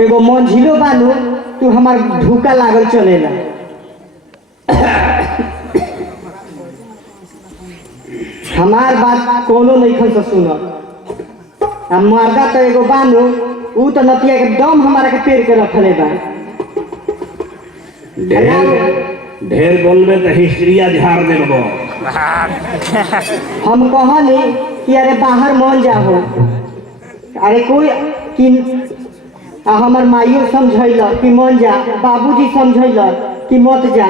एगो मंझिलो बानू तू हमार धोखा लागल चलेला। हमार बात कोनो नहीं खन सुन। मर्दा तो एगो बानू ऊ तो नतिया के दम हमारा के पेड़ के रखले बा। ढेर बोलबे तो हिस्ट्रिया झाड़ देबो। हम कहनी कि अरे बाहर मन जाओ, अरे कोई कि हमार माइयो समझल कि मन जा, बाबूजी समझल कि मत जा,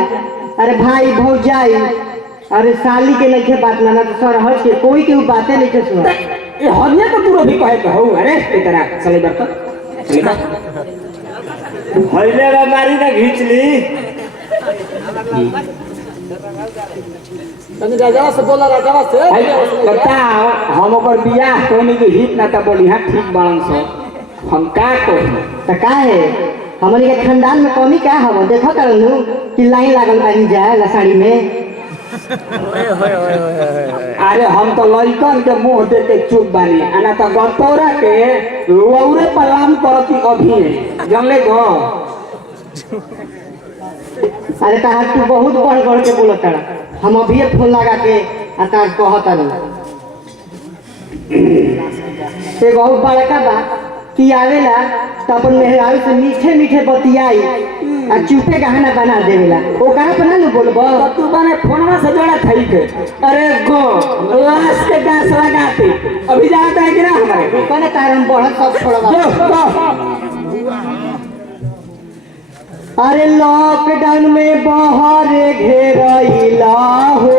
अरे भाई भौजाई अरे साली के नहीं बात ना तो सर हट के कोई के बातें नहीं सुना। ये हनिया तो पूरा भी कहे हो। अरे तेरा चले बात हइले रे मारी ना खींच ली। तनी राजा से बोला, राजा से बताओ हम ओकर बियाह कोनी के हित ना त बोली हां ठीक बालन से हम का कही त का है हमनी के खानदान में कमी क्या हव देखो करनु कि लाइन लागल बानी जाए लसाड़ी में। अरे हम तो लइकन के मुंह देख के चुप बानी आना तो गतौरा के लौरे पलाम करती अभी जानले गो। अरे तार तू बहुत बढ़ के बोलत तारा, हम अभी फोन लगा के आ तार कहत नहीं से बहुत बड़का बा कि आवेला तो अपन मेहरारू से मीठे मीठे बतियाई आ चुपे गहना बना देवेला। ओ कहां पर ना बोलबो तू बने फोनवा से जोड़ा थई के। अरे गो लाश के गाछ लगाते अभी जाता है कि ना हमारे कने तार हम बढ़त सब छोड़वा। अरे लॉकडाउन में बाहर घेरैला हो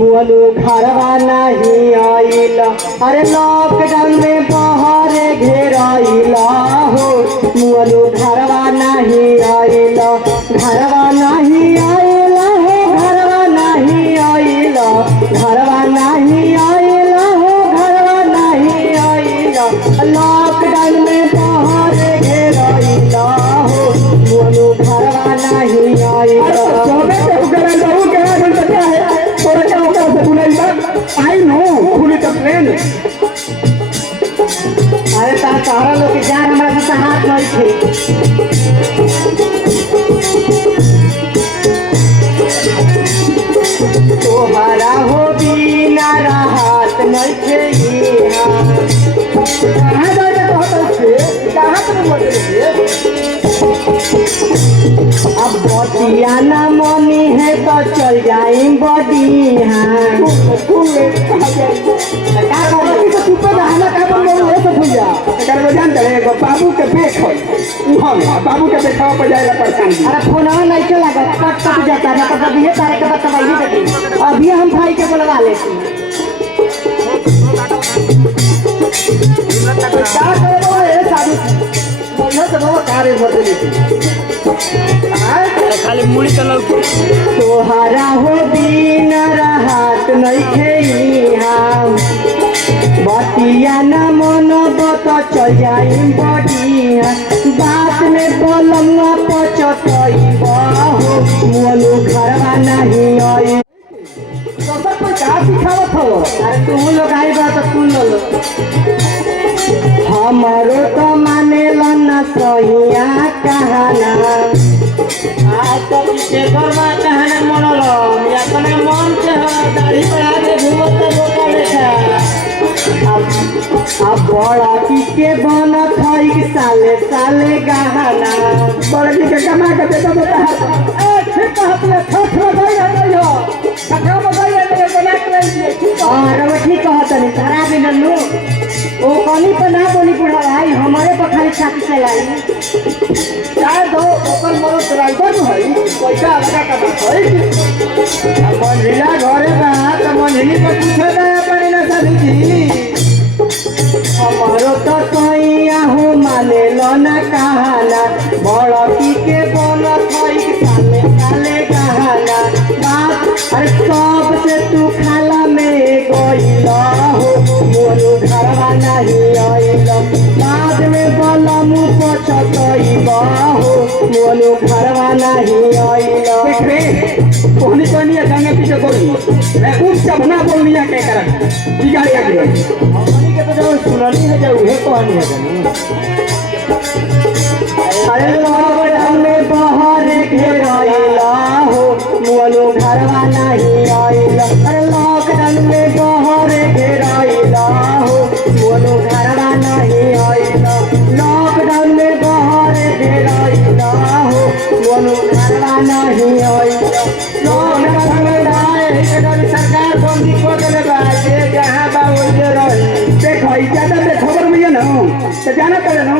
मुअनु घरवा नहीं आइला। अरे लॉकडाउन में बाहर घेरैला हो मुअनु घरवा नहीं आइला। घरवा नहीं आइला हो घरवा नहीं आइला। घरवा नहीं आइला हो घरवा नहीं आइला। लॉकडाउन में बाहर घेरैला हो मुअनु घरवा नहीं आइला। अरे तारा लोग के जान हमारा से हाथ नहीं थे। तोहरा हो बिना राहत नहीं थे। कहाँ जाए कहाँ अब बतिया ना मनी है तो चल जाए बदिया। बाबू के बेख बाबू के बेखावा पर जाएगा परेशान। अरे फोनवा नहीं के लगा कट कट जाता ना तो अभी तारे के बताइए बेटी अभी हम भाई के बुलवा लेते हैं। क्या करो ये साधु बोलो तो वो कार्य होते लेती खाली मुड़ी चलो। तोहरा हो दिन राहत नहीं थे हम बतिया न मन बत चल जाई बढ़िया। बात में बोलम पचतई हो मुअनु घरवा नहीं आई। दोसर पर का सिखावत हो। अरे तू लोग आई बात सुन लो हमारो तो माने न सहिया कहना। आज तो के करवा कहना मनलो या तने मन से दाढ़ी बढ़ा के घूमत बोका लेखा। अब बड़ा के बन थई साले साले गहना। बड़ा के कमा के देता बता ए ठीक कहत ले ठठ बताई नहीं हो ठठा बताई नहीं बना के लिए। और वो ठीक कहत नहीं तारा भी नन्नू ओ कनी पर ना बोली बुढ़ा भाई हमारे पर खाली छाती चलाई। चाहे दो ओकर मरो ड्राइवर है पैसा लगा का बात है। मंझिला घरे बा तो मंझिली पर पूछे ना पड़ी ना साली जी। हमारो तो सैया हो माने लो ना कहना बड़की के बन थई साले साले गहना। बात अरे सब से तू खाला में गइला हो मोरू घरवा नहीं आइला। बाद में बलम पछतई हो मोरू घरवा नहीं आइला। देख रे कोहनी कोहनी संगे पीछे बोली मैं उस सब ना बोलनिया के करत बिगाड़ के हमनी के तो जो सुननी है जो उहे कहनी है। तो जाना करे नु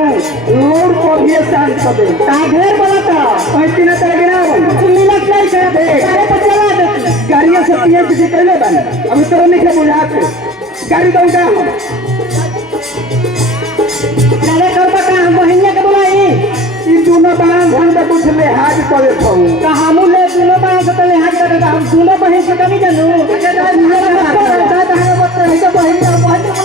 लोड को भी शांत कर दे का ढेर बोलता पैती ना तेरे गिरा सुनी लग जाए कर दे अरे पर चला देती गाड़ियों से पीए किसी पहले बन अभी तो नहीं के बुझाते गाड़ी दो का चले करबा का हम बहिनिया के बुलाई इन दोनों बांध हम तो कुछ ले हाथ करे था का हम ले दोनों बांध से तले हाथ कर हम दोनों बहिन से कभी जानू अरे दादा मत कर दादा हम मत रही तो बहिन